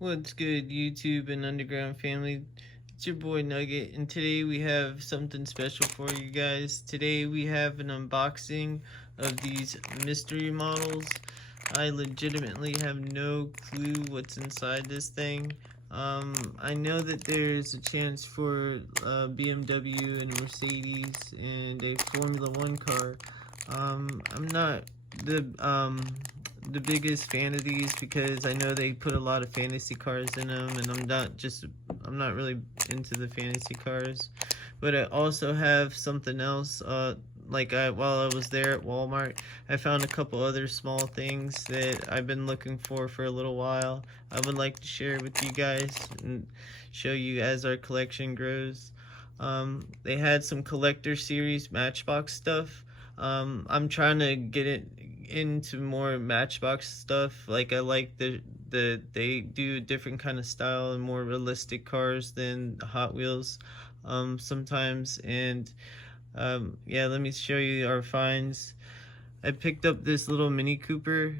What's good, YouTube and Underground family? It's your boy Nugget, and today we have something special for you guys. Today we have an unboxing of these mystery models. I legitimately have no clue what's inside this thing. I know that there's a chance for BMW and Mercedes and a Formula One car. I'm not the the biggest fan of these because I know they put a lot of fantasy cars in them, and I'm not really into the fantasy cars. But I also have something else. While I was there at Walmart, I found a couple other small things that I've been looking for a little while. I would like to share with you guys and show you as our collection grows. They had some collector series Matchbox stuff. I'm trying to get it into more Matchbox stuff. Like I like they do a different kind of style and more realistic cars than Hot Wheels sometimes. And yeah, let me show you our finds. I picked up this little Mini Cooper.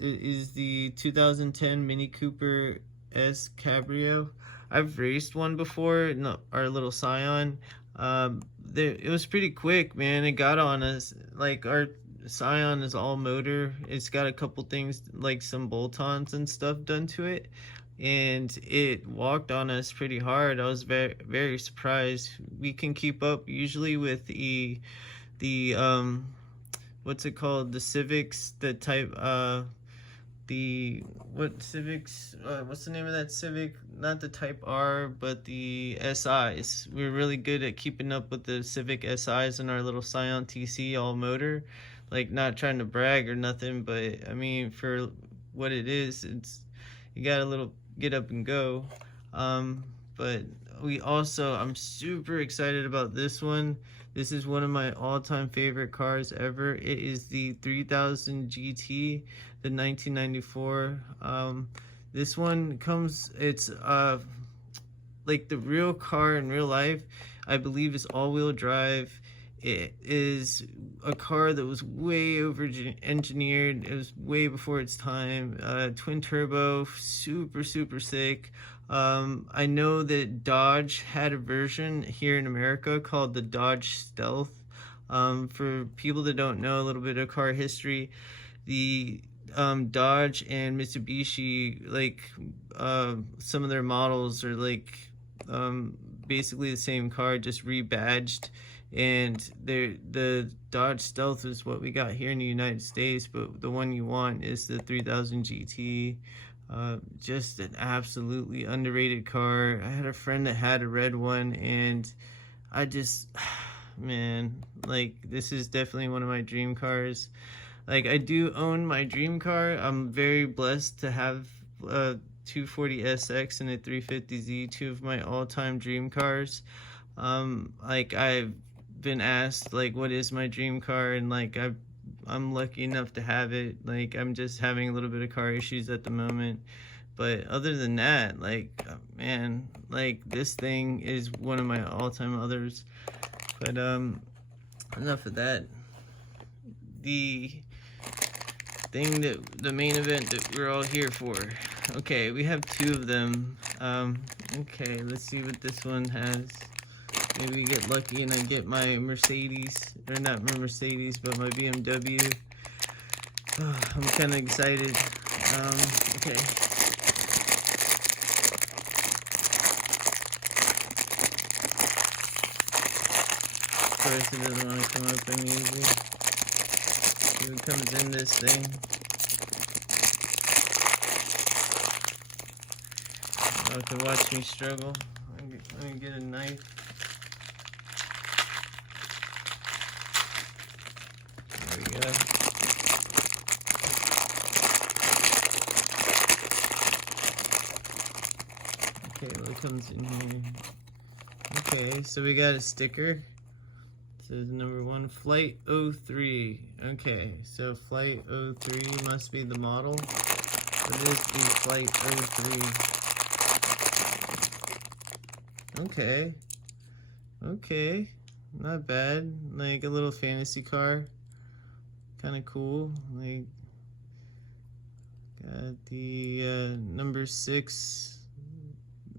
It is the 2010 Mini Cooper S Cabrio. I've raced one before, no, our little Scion. It was pretty quick, man. It got on us. Like, our Scion is all motor. It's got a couple things, like some bolt-ons and stuff done to it. And it walked on us pretty hard. I was very, very surprised. We can keep up usually with the what's it called, the Civics, the type the what Civics, what's the name of that Civic, not the Type R but the SIs. We're really good at keeping up with the Civic SIs in our little Scion TC all motor. Like, not trying to brag or nothing, but I mean, for what it is, it's, you got a little get up and go. But I'm super excited about this one. This is one of my all-time favorite cars ever. It is the 3000 GT, the 1994. This one comes, it's like the real car in real life, I believe, is all-wheel drive. It is a car that was way over engineered. It was way before its time. Twin turbo, super, super sick. I know that Dodge had a version here in America called the Dodge Stealth. For people that don't know a little bit of car history, the Dodge and Mitsubishi, like, some of their models are like basically the same car, just rebadged. And the Dodge Stealth is what we got here in the United States, but the one you want is the 3000 GT. Just an absolutely underrated car. I had a friend that had a red one, and I just, man, like, this is definitely one of my dream cars. Like, I do own my dream car. I'm very blessed to have a 240SX and a 350Z, two of my all-time dream cars. Like, I've been asked, like, what is my dream car, and like, I'm lucky enough to have it. Like, I'm just having a little bit of car issues at the moment, but other than that, like, man, like, this thing is one of my all-time others. But enough of that. The the main event that we're all here for. Okay, we have two of them. Okay, let's see what this one has. Maybe we get lucky and I get my Mercedes, or not my Mercedes, but my BMW. Oh, I'm kind of excited. Okay. Of course, it doesn't want to come open easy. See what comes in this thing. You can watch me struggle. Let me get a knife. There we go. Okay, what comes in here? Okay, so we got a sticker. It says number 1, Flight 03. Okay, so Flight 03 must be the model. It is the Flight 03. Okay. Okay. Not bad. Like a little fantasy car. Kind of cool. Like, Got the number 6,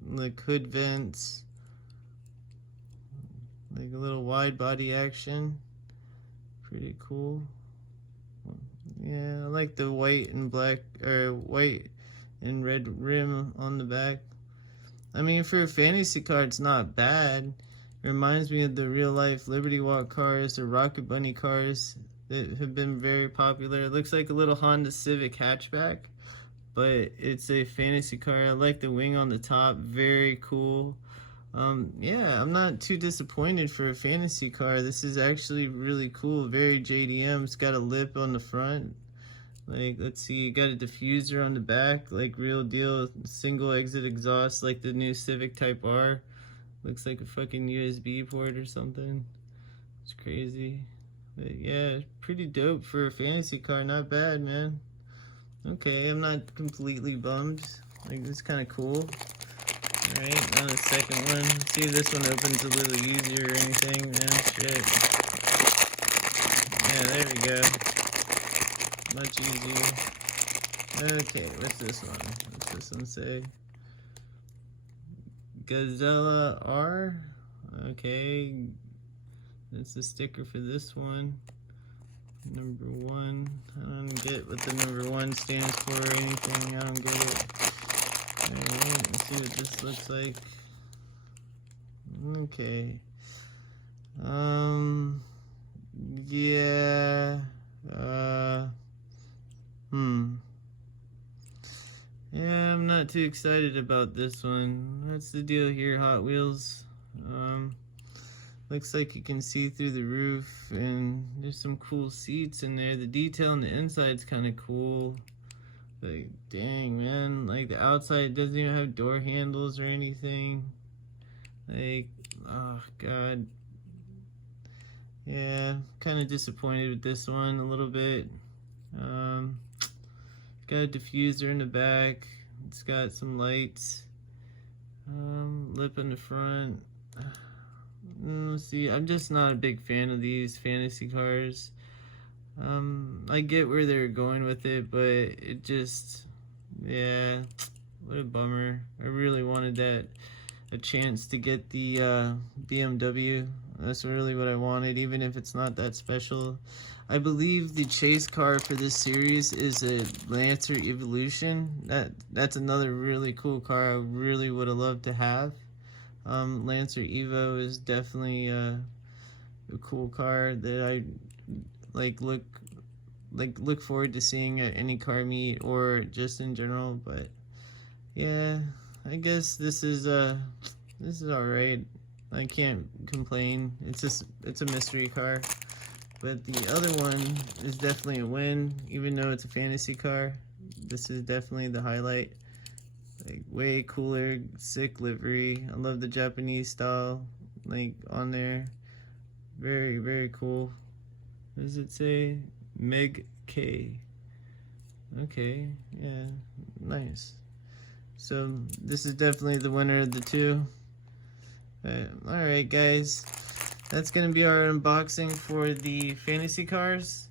like hood vents, like a little wide body action. Pretty cool. Yeah, I like the white and black, or white and red rim on the back. I mean, for a fantasy car, it's not bad. It reminds me of the real life Liberty Walk cars or Rocket Bunny cars that have been very popular. It looks like a little Honda Civic hatchback, but it's a fantasy car. I like the wing on the top, very cool. Yeah, I'm not too disappointed for a fantasy car. This is actually really cool, very JDM. It's got a lip on the front. Like, let's see, got a diffuser on the back, like real deal, single exit exhaust, like the new Civic Type R. Looks like a fucking USB port or something. It's crazy. But yeah, pretty dope for a fantasy car, not bad, man. Okay, I'm not completely bummed. Like, it's kind of cool. Alright, now the second one. Let's see if this one opens a little easier or anything, man. Shit. Yeah, there we go. Much easier. Okay, what's this one? What's this one say? Gazella R? Okay. That's the sticker for this one. Number 1. I don't get what the number 1 stands for or anything. I don't get it. Alright, let's see what this looks like. Okay. Yeah. Yeah, I'm not too excited about this one. What's the deal here, Hot Wheels? Looks like you can see through the roof, and there's some cool seats in there. The detail on the inside's kind of cool. Like, dang, man. Like, the outside doesn't even have door handles or anything. Like, oh, God. Yeah, kind of disappointed with this one a little bit. Got a diffuser in the back. It's got some lights. Lip in the front. See, I'm just not a big fan of these fantasy cars. I get where they're going with it, but it just, yeah, what a bummer. I really wanted a chance to get the BMW. That's really what I wanted, even if it's not that special. I believe the chase car for this series is a Lancer Evolution. That's another really cool car I really would have loved to have. Lancer Evo is definitely a cool car that I look forward to seeing at any car meet or just in general. But yeah, I guess this is all right. I can't complain. It's a mystery car. But the other one is definitely a win, even though it's a fantasy car. This is definitely the highlight. Like, way cooler, sick livery. I love the Japanese style, like, on there. Very, very cool. What does it say? Meg K. Okay, yeah, nice. So, this is definitely the winner of the two. Alright, guys. That's going to be our unboxing for the fantasy cars.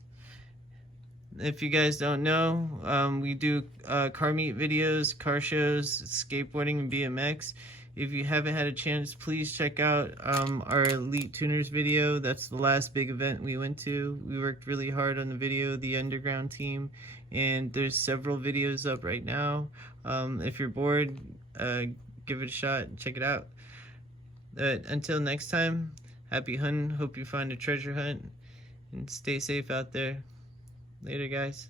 If you guys don't know, we do car meet videos, car shows, skateboarding, and BMX. If you haven't had a chance, please check out our Elite Tuners video. That's the last big event we went to. We worked really hard on the video, the underground team, and there's several videos up right now. If you're bored, give it a shot and check it out. Until next time, happy hunting. Hope you find a treasure hunt, and stay safe out there. Later, guys.